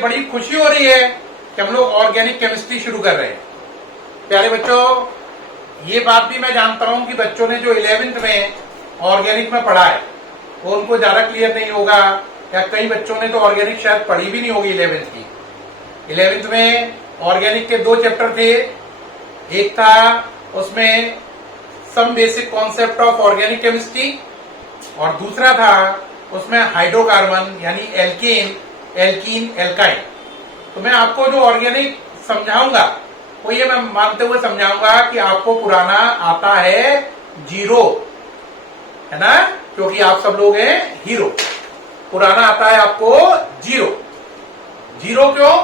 बड़ी खुशी हो रही है कि हम लोग ऑर्गेनिक केमिस्ट्री शुरू कर रहे हैं। प्यारे बच्चों, ये बात भी मैं जानता हूं कि बच्चों ने जो 11th में ऑर्गेनिक में पढ़ा है वो उनको ज्यादा क्लियर नहीं होगा, या कई बच्चों ने तो ऑर्गेनिक शायद पढ़ी भी नहीं होगी 11th की। 11th में ऑर्गेनिक के 2 चैप्टर थे। एक था उसमें some basic concept of organic chemistry, और दूसरा था उसमें हाइड्रोकार्बन यानी एल्केन, एल्कीन, एल्काइन। तो मैं आपको जो ऑर्गेनिक समझाऊंगा वो ये मैं मानते हुए समझाऊंगा कि आपको पुराना आता है 0, है ना, क्योंकि आप सब लोग हैं हीरो। पुराना आता है आपको 0। 0 क्यों?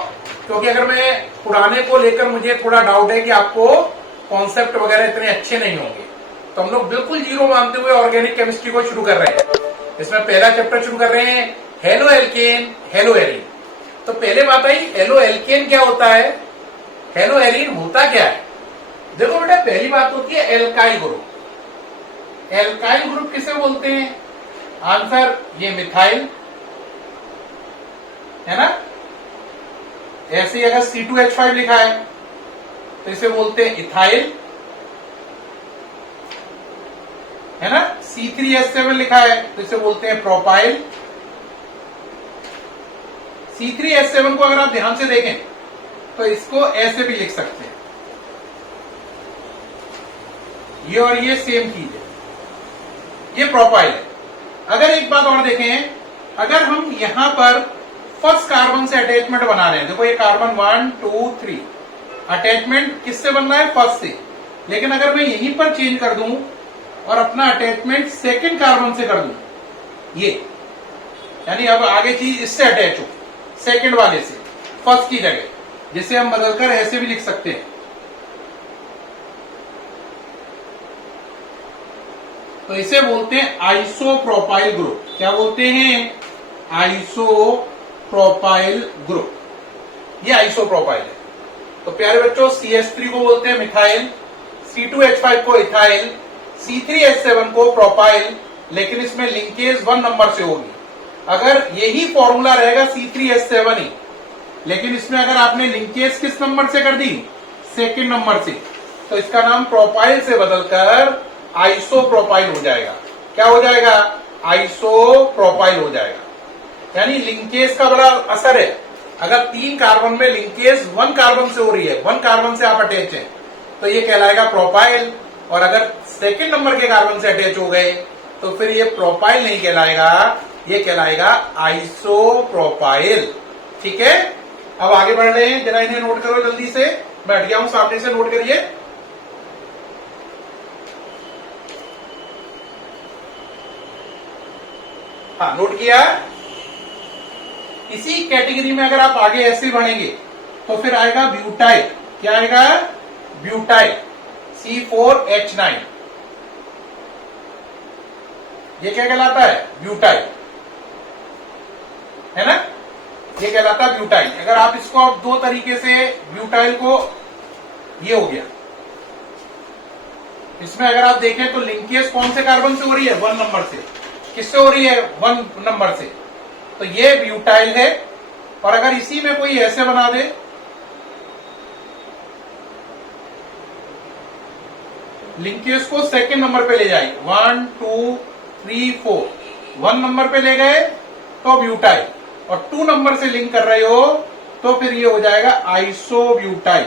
क्योंकि अगर मैं पुराने को लेकर मुझे थोड़ा डाउट है कि आपको कॉन्सेप्ट वगैरह इतने अच्छे नहीं होंगे, तो हम लोग बिल्कुल 0 मानते हुए ऑर्गेनिक केमिस्ट्री को शुरू कर रहे हैं। इसमें पहला चैप्टर शुरू कर रहे हैं हेलो एल्केन, हेलो एरीन। तो पहले बात आई हेलो एल्केन क्या होता है, हेलो एरीन होता क्या है। देखो बेटा, पहली बात होती है एल्काइल ग्रुप। एल्काइल ग्रुप किसे बोलते हैं? आंसर ये मिथाइल, है ना। ऐसे ही अगर C2H5 लिखा है तो इसे बोलते हैं इथाइल, है ना। C3H7 लिखा है तो इसे बोलते हैं प्रोपाइल। C3H7 को अगर आप ध्यान से देखें तो इसको ऐसे भी लिख सकते हैं, ये और ये सेम चीज है, ये प्रोपाइल है। अगर एक बात और देखें, अगर हम यहां पर फर्स्ट कार्बन से अटैचमेंट बना रहे हैं, देखो ये कार्बन 1 2 3 अटैचमेंट किससे बन रहा है? फर्स्ट से। लेकिन अगर मैं यहीं पर चेंज कर दूं और अपना अटैचमेंट सेकंड कार्बन से कर दूं, ये यानी अब आगे चीज इससे अटैच हो, सेकंड वाले से फर्स्ट की जगह, जिसे हम बदलकर ऐसे भी लिख सकते हैं। तो इसे बोलते हैं आइसोप्रोपाइल ग्रुप। क्या बोलते हैं? Isopropyl group. ये आइसोप्रोपाइल है। तो प्यारे बच्चों, CH3 को बोलते हैं मिथाइल, C2H5 को इथाइल, C3H7 को प्रोपाइल, लेकिन इसमें लिंकेज 1 नंबर से होगी। अगर यही फॉर्मूला रहेगा C3H7 ही, लेकिन इसमें अगर आपने लिंकेज किस नंबर से कर दी? सेकंड नंबर से, तो इसका नाम प्रोपाइल से बदलकर आइसोप्रोपाइल हो जाएगा। क्या हो जाएगा? आइसोप्रोपाइल हो जाएगा। यानी लिंकेज का बड़ा असर है। अगर 3 कार्बन में लिंकेज 1 कार्बन से हो रही है, 1 कार्बन से आप अटैच हैं, तो ये कहलाएगा प्रोपाइल। और अगर सेकंड नंबर के कार्बन से अटैच हो गए तो फिर ये प्रोपाइल नहीं कहलाएगा, ये कहलाएगा आइसोप्रोपाइल। ठीक है, अब आगे बढ़ रहे हैं, जरा इन्हें नोट करो जल्दी से। मैं हट गया हूं, सामने से नोट करिए। हाँ, नोट किया। इसी कैटेगरी में अगर आप आगे ऐसे बढ़ेंगे तो फिर आएगा ब्यूटाइल। क्या आएगा? Butyl, C4H9। ये क्या कहलाता है? ब्यूटाइल, है ना, ये कहलाता है ब्यूटाइल। अगर आप इसको आप 2 तरीके से ब्यूटाइल को, ये हो गया, इसमें अगर आप देखें तो लिंकेज कौन से कार्बन से हो रही है? 1 नंबर से। किससे हो रही है? 1 नंबर से। तो ये ब्यूटाइल है। और अगर इसी में कोई ऐसे बना दे, लिंकेज को सेकंड नंबर पे ले जाए, 1 2 3 4, 1 नंबर पे ले गए तो ब्यूटाइल, और 2 नंबर से लिंक कर रहे हो तो फिर ये हो जाएगा आइसोब्यूटाइल।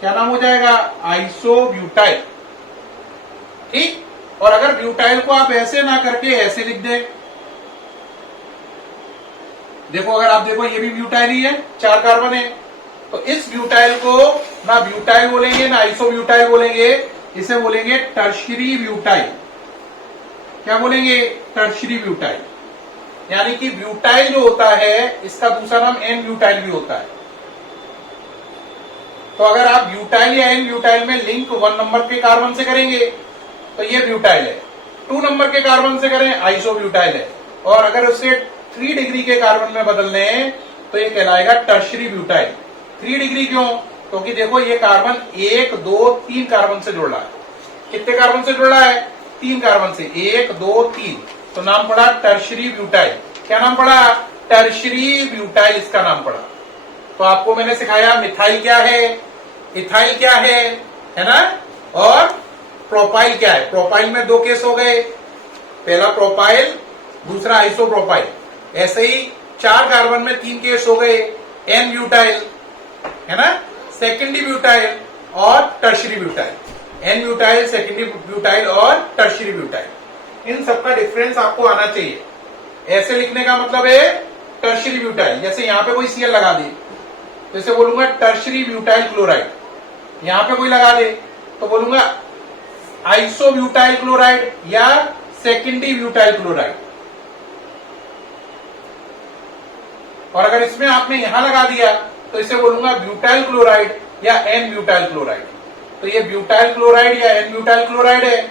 क्या नाम हो जाएगा? आइसोब्यूटाइल। ठीक। और अगर ब्यूटाइल को आप ऐसे ना करके ऐसे लिख दें, देखो अगर आप देखो ये भी ब्यूटाइल ही है, 4 कार्बन है, तो इस ब्यूटाइल को ना ब्यूटाइल बोलेंगे ना आइसोब्यूटाइल बोलेंगे, इसे बोलेंगे टर्शियरी ब्यूटाइल। क्या बोलेंगे? Tertiary butyl. यानी कि ब्यूटाइल जो होता है इसका दूसरा नाम एन ब्यूटाइल भी होता है। तो अगर आप ब्यूटाइल या एन ब्यूटाइल में लिंक 1 नंबर के कार्बन से करेंगे तो ये ब्यूटाइल है, 2 नंबर के कार्बन से करें आइसोब्यूटाइल है, और अगर उसे 3 डिग्री के कार्बन में बदल लें तो ये कहलाएगा टर्शियरी ब्यूटाइल। 3 डिग्री क्यों? क्योंकि देखो ये कार्बन 1 2 3 कार्बन से जुड़ रहा है। कितने कार्बन से जुड़ रहा है? 3 कार्बन से, 1 2 3, तो नाम पड़ा टर्शियरी ब्यूटाइल। क्या नाम पड़ा? टर्शरी ब्यूटाइल इसका नाम पड़ा। तो आपको मैंने सिखाया मिथाइल क्या है, इथाइल क्या है ना, और प्रोपाइल क्या है। प्रोपाइल में 2 केस हो गए, पहला प्रोपाइल, दूसरा आइसोप्रोपाइल। ऐसे ही 4 कार्बन में 3 केस हो गए, एन ब्यूटाइल है ना, सेकेंडरी ब्यूटाइल और tertiary butyl. N butyl, secondary butyl और टर्शरी ब्यूटाइल, इन सबका डिफरेंस आपको आना चाहिए। ऐसे लिखने का मतलब है टर्शरी ब्यूटाइल, जैसे यहां पे कोई सीएल लगा दे तो इसे बोलूंगा टर्शरी ब्यूटाइल क्लोराइड। यहां पे कोई लगा दे तो बोलूंगा आइसोब्यूटाइल क्लोराइड या सेकेंडरी ब्यूटाइल क्लोराइड। और अगर इसमें आपने यहां लगा दिया तो इसे बोलूंगा ब्यूटाइल क्लोराइड या एन ब्यूटाइल क्लोराइड। तो ये ब्यूटाइल क्लोराइड या एन ब्यूटाइल क्लोराइड है,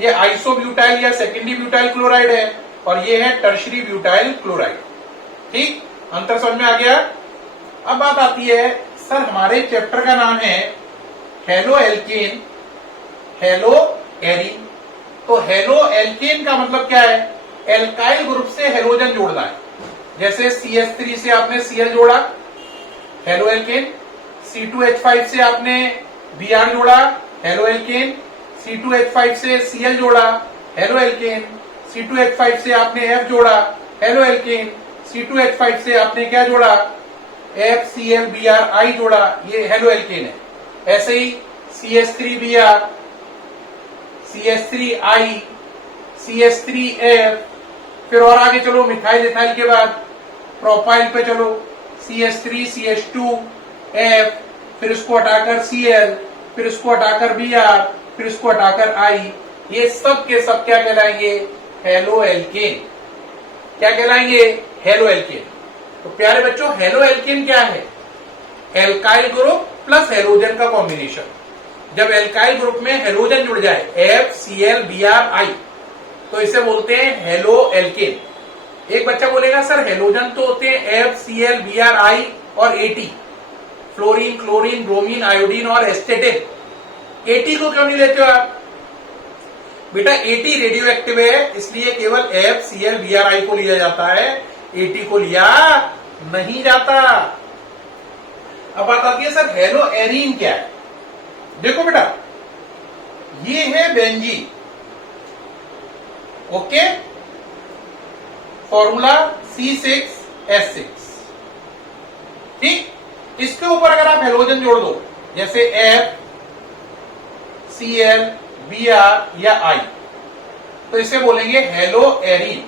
ये आइसोब्यूटाइल या सेकेंडरी ब्यूटाइल क्लोराइड है, और ये है टर्शरी ब्यूटाइल क्लोराइड। ठीक, अंतर समझ में आ गया। अब बात आती है, सर हमारे चैप्टर का नाम है हेलो एल्केन, हेलो एरीन। तो हेलो एल्केन का मतलब क्या है, एल्काइल ग्रुप से हेलोजन जोड़ना है। जैसे CH3 से आपने Cl जोड़ा, हेलो एल्केन। C2H5 से आपने Br जोड़ा, हेलो एल्केन। C2H5 से Cl जोड़ा, हेलो एल्केन। C2H5 से आपने F जोड़ा, हेलो एल्केन। C2H5 से आपने क्या जोड़ा, FClBrI जोड़ा, ये हेलो एल्केन है। ऐसे ही CH3Br, CH3I, CH3F, फिर और आगे चलो मिथाइल इथाइल के बाद प्रोपाइल पे चलो, CH3, CH2F, फिर इसको हटाकर Cl, फिर इसको हटाकर Br, फिर इसको हटाकर I। ये सब के सब क्या कहलाएंगे, हेलो एल्केन। क्या कहलाएंगे, हेलो एल्केन। तो प्यारे बच्चों, हेलो एल्केन क्या है, एल्काइल ग्रुप प्लस हेलोजन का कॉम्बिनेशन। जब एल्काइल ग्रुप में हेलोजन जुड़ जाए FClBrI तो इसे बोलते हैं हेलो एल्केन। एक बच्चा बोलेगा सर हेलोजन तो होते हैं FClBrI और AT, fluorine, chlorine, bromine, iodine और एस्टेटिन। AT को क्यों नहीं लेते हो आप? बेटा AT रेडियो एक्टिव है, इसलिए केवल FClBrI को लिया जाता है, AT को लिया नहीं जाता। अब बात आती है सर हेलो एरीन क्या है। देखो बेटा, ये है बेंजीन, ओके, फॉर्मूला C6H6। ठीक, इसके ऊपर अगर आप हेलोजन जोड़ दो जैसे F, Cl, Br या I तो इसे बोलेंगे hello arene.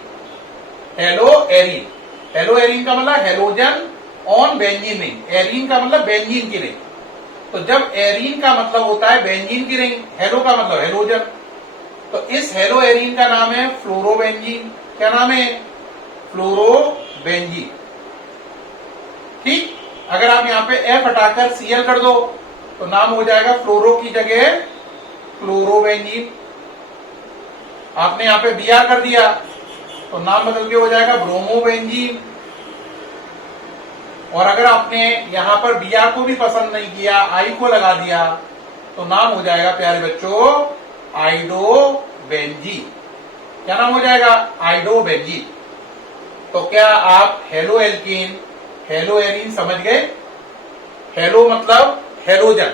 Hello arene, hello arene का मतलब halogen on benzene ring. Arene का मतलब बेंजीन की रिंग। तो जब एरीन का मतलब होता है बेंजीन की रिंग, हेलो का मतलब हेलोजन, तो इस हेलो एरीन का नाम है फ्लोरोबेंजीन। क्या नाम है, फ्लोरोबेंजीन। ठीक, अगर आप यहां पे F हटाकर Cl कर दो तो नाम हो जाएगा फ्लोरो की जगह क्लोरोबेंजीन। आपने यहां पे Br कर दिया तो नाम बदल के हो जाएगा ब्रोमोबेंजीन। और अगर आपने यहां पर Br को भी पसंद नहीं किया, I को लगा दिया तो नाम हो जाएगा प्यारे बच्चों आइडोबेंजीन। क्या नाम हो जाएगा, आइडोबेंजीन। तो क्या आप हेलो एल्कीन, हेलो एरीन समझ गए। हेलो मतलब हेलोजन,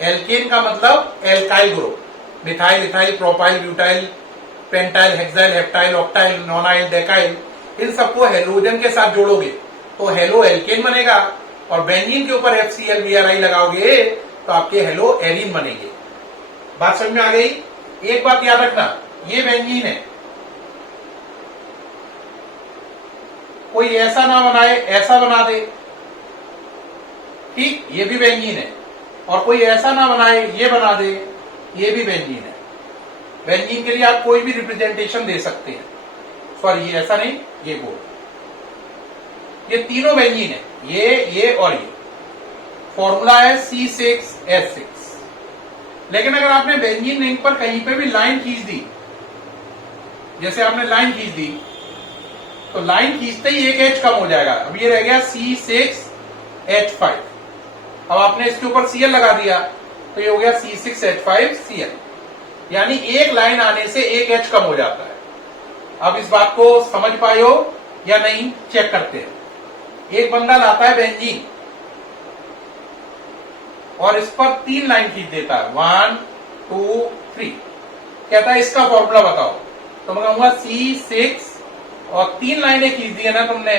एल्कीन का मतलब alkyl group, methyl, ethyl, propyl, butyl, pentyl, hexyl, heptyl, octyl, nonyl, decyl, इन सबको हेलोजन के साथ जोड़ोगे तो हेलो एल्केन बनेगा, और बेंजीन के ऊपर FClBrI लगाओगे तो आपके हेलो एरीन बनेंगे। बात समझ में आ गई। एक बात याद रखना, ये बेंजीन है, कोई ऐसा ना बनाए ऐसा बना दे। ठीक, ये भी बेंजीन है, और कोई ऐसा ना बनाए ये बना दे, ये भी बेंजीन है। बेंजीन के लिए आप कोई भी रिप्रेजेंटेशन दे सकते हैं। सॉरी, ये ऐसा नहीं, ये बोल, ये तीनों बेंजीन है, ये और ये। फॉर्मूला है C6H6। लेकिन अगर आपने बेंजीन रिंग पर कहीं पे भी लाइन खींच दी, जैसे आपने लाइन खींच दी तो लाइन खींचते ही एक H कम हो जाएगा। अब ये रह गया C6H5। अब आपने इसके ऊपर Cl लगा दिया तो ये हो गया C6H5Cl, यानी एक लाइन आने से एक H कम हो जाता है। अब इस बात को समझ पाए हो या नहीं चेक करते हैं। एक बंदा लाता है बेंजीन और इस पर 3 लाइन खींच देता है, 1 2 3, कहता है इसका फॉर्मूला बताओ। तो मैं कहूंगा C6 और 3 लाइनें खींच दी है ना तुमने,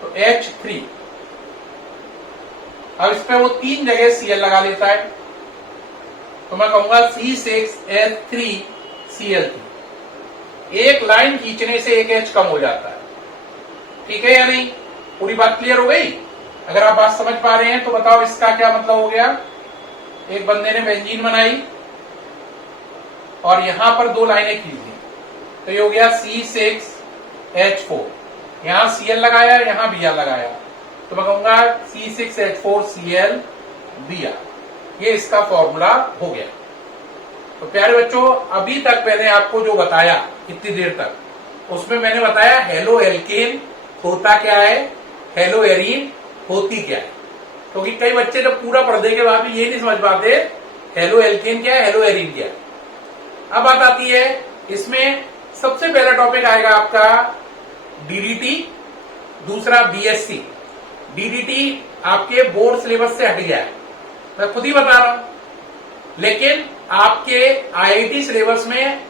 तो H3। अब इस पे वो 3 जगह Cl लगा लेता है, तो मैं कहूंगा C6H3Cl3। एक लाइन खींचने से एक H कम हो जाता है। ठीक है या नहीं? पूरी बात क्लियर हो गई? अगर आप बात समझ पा रहे हैं तो बताओ इसका क्या मतलब हो गया। एक बंदे ने बेंजीन बनाई और यहां पर 2 लाइनें खींच दी, तो ये हो गया C6H4। यहां Cl लगाया, यहां Br लगाया, तो मैं कहूंगा C6H4Cl Br। ये इसका फॉर्मूला हो गया। तो प्यारे बच्चों, अभी तक मैंने आपको जो बताया इतनी देर तक, उसमें मैंने बताया हेलो एल्केन होता क्या है, हेलो एरीन होती क्या है। क्योंकि कई बच्चे जब पूरा पढ़ने के बाद भी ये नहीं समझ पाते हेलो एल्केन क्या है, हेलो एरीन क्या है। अब बात आती है, इसमें सबसे पहला टॉपिक आएगा आपका डीडीटी, दूसरा बीएससी। डीडीटी आपके बोर्ड सिलेबस से हट गया है, मैं खुद ही बता रहा हूं, लेकिन आपके आईआईटी सिलेबस में,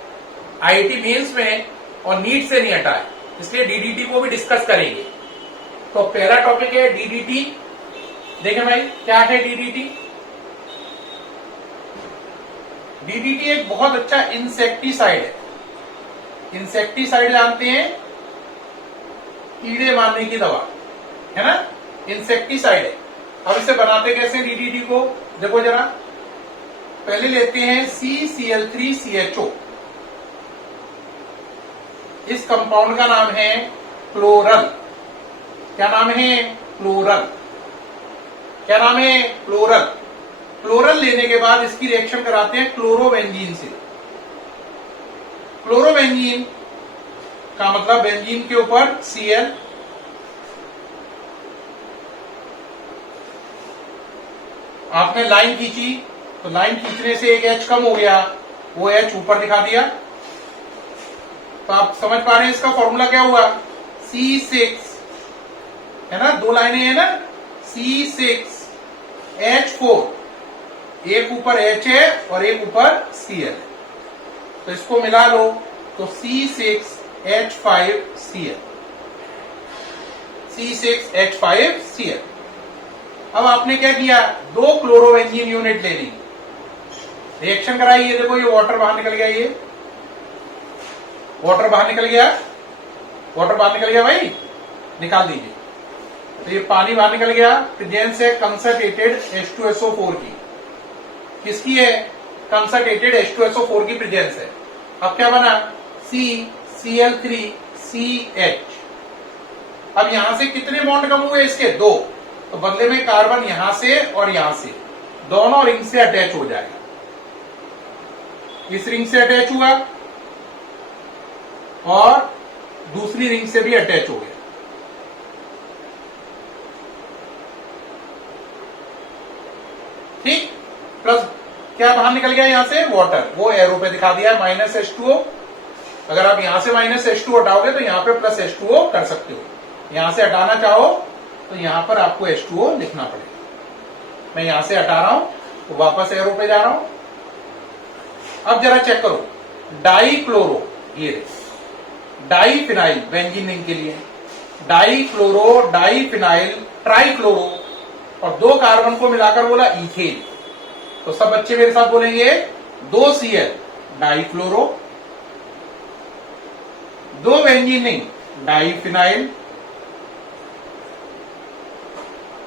आईआईटी मेंस में और नीट से नहीं हटा है, इसलिए डीडीटी को भी डिस्कस करेंगे। तो पहला टॉपिक है डीडीटी। देखें भाई, क्या है डीडीटी? डीडीटी एक बहुत अच्छा इंसेक्टिसाइड है। इंसेक्टिसाइड जानते हैं, कीड़े मारने की दवा है ना, इंसेक्टिसाइड है। अब इसे बनाते कैसे डीडीटी को, देखो जरा। पहले लेते हैं CCl3CHO। इस कंपाउंड का नाम है क्लोरल। क्या नाम है? क्लोरल। क्या नाम है? क्लोरल। क्लोरल लेने के बाद इसकी रिएक्शन कराते हैं क्लोरोबेंजीन से। क्लोरोबेंजीन का मतलब बेंजीन के ऊपर Cl, आपने लाइन खींची तो लाइन खींचने से एक H कम हो गया, वो H ऊपर दिखा दिया। तो आप समझ पा रहे हैं इसका फॉर्मूला क्या हुआ? C6 है ना, 2 लाइनें है ना, C6H4, एक ऊपर H है और एक ऊपर Cl है, तो इसको मिला लो तो C6H5Cl, C6H5Cl। अब आपने क्या किया, 2 क्लोरोबेंजीन यूनिट ले ली, रिएक्शन कराई। ये देखो, ये वाटर बाहर निकल गया, ये वाटर बाहर निकल गया, वाटर बाहर निकल गया भाई, निकाल दीजिए। तो ये पानी बाहर निकल गया, प्रेजेंस है कंसंट्रेटेड H2SO4 की। किसकी है? कंसंट्रेटेड H2SO4 की प्रेजेंस है। अब क्या बना? CCl3CH। अब यहां से कितने बॉन्ड कम हुए इसके? 2। तो बदले में कार्बन यहां से और यहां से दोनों रिंग से अटैच हो जाएगा। इस रिंग से अटैच हुआ और दूसरी रिंग से भी अटैच हो गया। ठीक, प्लस क्या बाहर निकल गया यहां से? वाटर। वो एरो पे दिखा दिया -H2O। अगर आप यहां से -H2O हटाओगे तो यहां पे +H2O कर सकते हो। यहां से हटाना चाहो तो यहां पर आपको H2O लिखना पड़ेगा। मैं यहां से हटा रहा हूं तो वापस एरो पे जा रहा हूं। अब जरा चेक करो, डाई क्लोरो, ये डाई फिनाइल बेंजीन के लिए, dichloro, diphenyl, trichloro, और 2 कार्बन को मिलाकर बोला इथेन। तो सब बच्चे मेरे साथ बोलेंगे 2 Cl dichloro, 2 benzene diphenyl,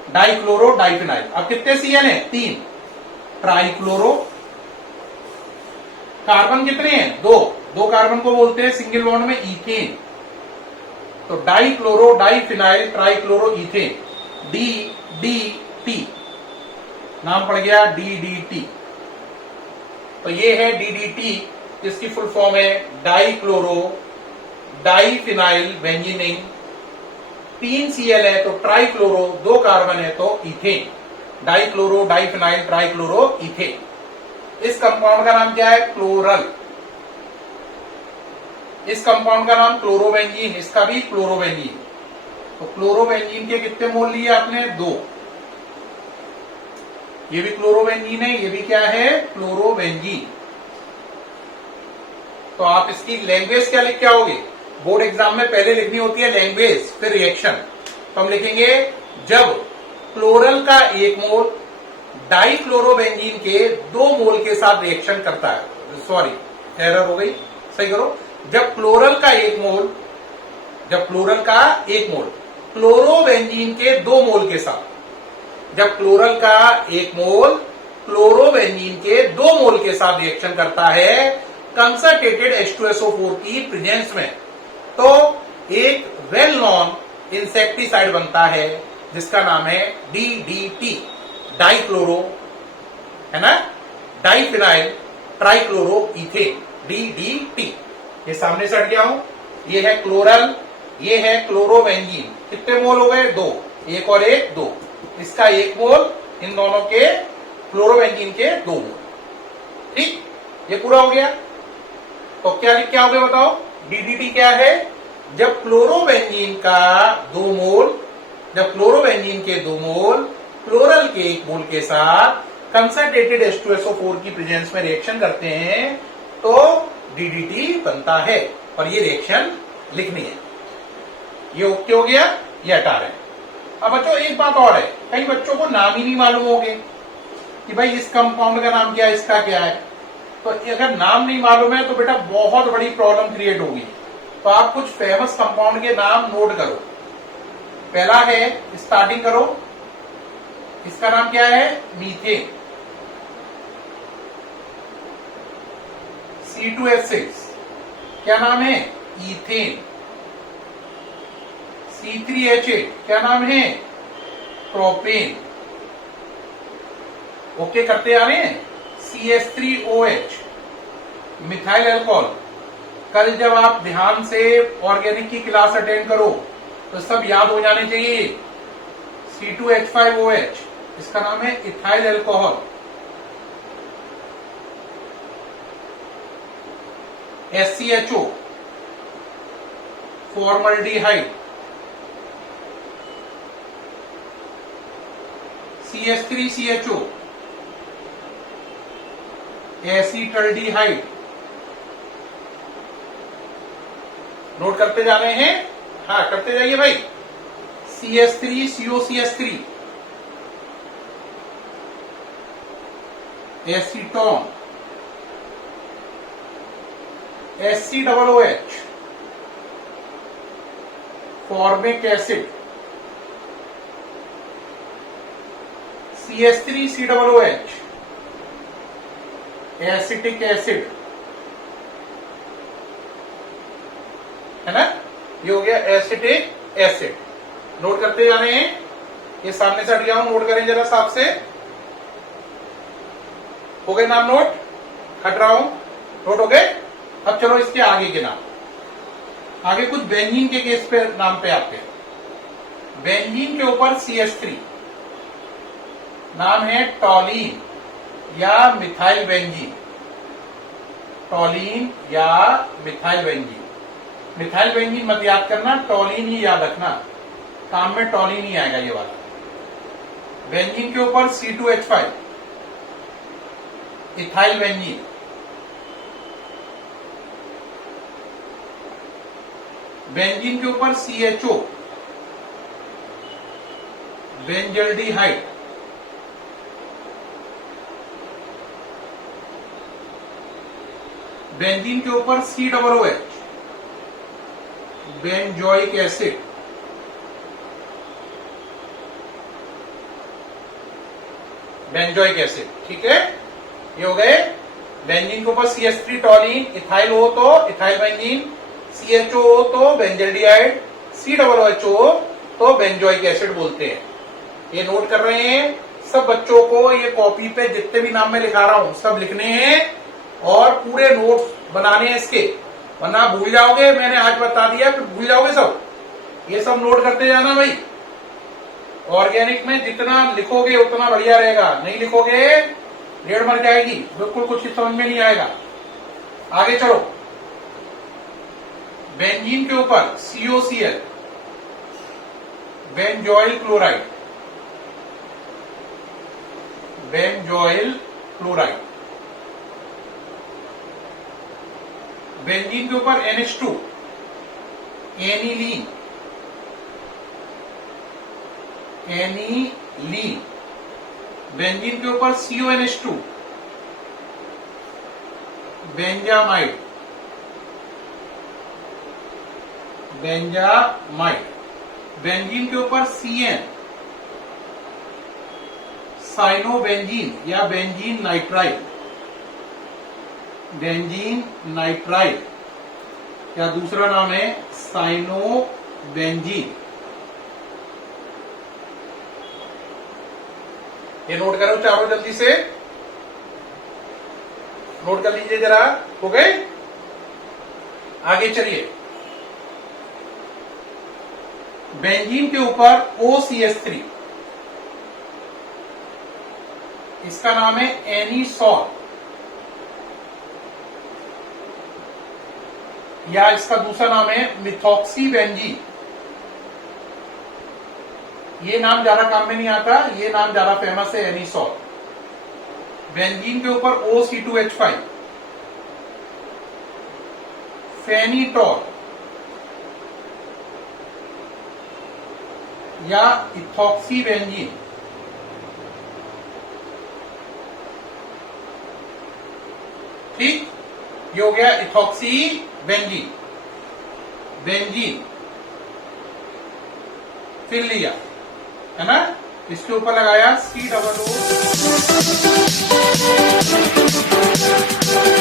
dichloro, diphenyl. अब कितने Cl हैं? 3। ट्राई क्लोरो, कार्बन कितने हैं? 2 कार्बन को बोलते हैं सिंगल बॉन्ड में इथेन। तो dichloro, diphenyl, trichloro ethane, DDT, नाम पड़ गया DDT। तो ये है DDT, इसकी फुल फॉर्म है die chloro die phenyl बेंजीनिंग। 3 Cl है तो ट्राई क्लोरो, 2 कार्बन है तो ethane, dichloro, diphenyl, trichloro ethane. इस कंपाउंड का नाम क्या है? क्लोरल। इस कंपाउंड का नाम क्लोरोबेंजीन, इसका भी क्लोरोबेंजीन। तो क्लोरोबेंजीन के कितने मोल लिए आपने? 2। ये भी क्लोरोबेंजीन है, ये भी क्या है? क्लोरोबेंजीन। तो आप इसकी लैंग्वेज क्या लिख के आओगे? बोर्ड एग्जाम में पहले लिखनी होती है लैंग्वेज, फिर रिएक्शन। तो हम लिखेंगे जब क्लोरल का 1 मोल डाइक्लोरोबेंजीन के 2 मोल के साथ रिएक्शन करता है। सॉरी, एरर हो गई, सही करो। जब क्लोरल का 1 मोल क्लोरोबेंजीन के 2 मोल के साथ, जब क्लोरल का 1 मोल क्लोरोबेंजीन के 2 मोल के साथ रिएक्शन करता है कंसंट्रेटेड H2SO4 की प्रेजेंस में, तो एक वेल नोन इंसेक्टिसाइड बनता है जिसका नाम है DDT, डाइक्लोरो, है ना, डाइफिनाइल ट्राइक्लोरोइथेन, DDT। ये सामने से हट गया हूं। ये है क्लोरल, ये है क्लोरोबेंजीन। कितने मोल हो गए? 2। 1 और 1 2। इसका 1 मोल इन दोनों के क्लोरोबेंजीन के 2 मोल। ठीक, ये पूरा हो गया। तो क्या लिख के आओगे बताओ? DDT क्या है? जब क्लोरोबेंजीन का 2 मोल, जब क्लोरोबेंजीन के 2 मोल क्लोरल के 1 मोल के साथ कंसंट्रेटेड H2SO4 की प्रेजेंस में रिएक्शन करते हैं तो DDT बनता है। और ये रिएक्शन लिखनी है। ये ओके हो गया, ये हटा रहे हैं। अब बच्चों एक बात और है, कई बच्चों को नाम ही नहीं मालूम होंगे कि भाई इस कंपाउंड का नाम क्या है, इसका क्या है। तो अगर नाम नहीं मालूम है तो बेटा बहुत बड़ी प्रॉब्लम क्रिएट होगी। तो आप कुछ फेमस कंपाउंड के नाम नोट करो। पहला है, स्टार्टिंग करो, इसका नाम क्या है? मीथेन। C2H6 क्या नाम है? इथेन। C3H8 क्या नाम है? प्रोपेन। ओके करते आ रहे हैं। CH3OH methyl alcohol. कल जब आप ध्यान से ऑर्गेनिक की क्लास अटेंड करो तो सब याद हो जाने चाहिए। C2H5OH इसका नाम है ethyl alcohol. SCHO formaldehyde. CH3CHO acetaldehyde. Note करते जा रहे हैं? हाँ, करते जाइए भाई। CH3COCH3 acetone. HCOOH formic acid. CH3COOH acetic acid, है ना। ये हो गया एसिटिक एसिड। नोट करते जा रहे हैं। ये सामने से हट गया हूं, नोट करें जरा साफ से। हो गए नाम नोट? हट रहा हूं, नोट हो गए। अब चलो इसके आगे के नाम। आगे कुछ बेंजीन के केस पे नाम पे आपके। बेंजीन के ऊपर CH3 नाम है टॉलीन या मिथाइल बेंजीन। टॉलीन या मिथाइल बेंजीन। मिथाइल बेंजीन मत याद करना, टॉलीन ही याद रखना। काम में टॉलीन ही आएगा ये वाला। बेंजीन के ऊपर C2H5 इथाइल बेंजीन। बेंजीन के ऊपर CHO बेंजल्डिहाइड। बेंजीन के ऊपर COOH benzoic acid. Benzoic acid, ठीक है। ये हो गए। बेंजीन के ऊपर CH3 टॉलीन, इथाइल हो तो इथाइल बेंजीन, CHO हो तो बेंजल्डिहाइड, COOH हो तो बेंजोइक एसिड बोलते हैं। ये नोट कर रहे हैं सब बच्चों को। ये कॉपी पे जितने भी नाम मैं लिखा रहा हूं सब लिखने हैं और पूरे नोट्स बनाने हैं इसके, वरना भूल जाओगे। मैंने आज बता दिया फिर भूल जाओगे सब। ये सब नोट करते जाना भाई। ऑर्गेनिक में जितना लिखोगे उतना बढ़िया रहेगा, नहीं लिखोगे रेड मर जाएगी, बिल्कुल कुछ समझ में नहीं आएगा। आगे चलो। बेंजीन के ऊपर COCl benzoyl chloride, benzoyl chloride. Benzene के ऊपर NH2, एनिलीन, एनिलीन। बेंजीन के ऊपर CONH2, बेंजामाइड, बेंजामाइड। बेंजीन के ऊपर CN, साइनोबेंजीन या बेंजीन नाइट्राइल, बेंजीन नाइट्राइल, या दूसरा नाम है साइनोबेंजीन। ये नोट करो चारों, जल्दी से नोट कर लीजिए जरा। हो गए? आगे चलिए। बेंजीन के ऊपर OCH3, इसका नाम है एनीसॉल, या इसका दूसरा नाम है मिथॉक्सीबेंजीन। ये नाम ज्यादा काम में नहीं आता, ये नाम ज्यादा फेमस है, एनीसॉल। बेंजीन के ऊपर OC2H5, फेनीटॉल या इथॉक्सीबेंजीन। ठीक, ये हो गया इथॉक्सीबेंजीन, बेंजीन। फिर लिया है ना, इसके ऊपर लगाया COO।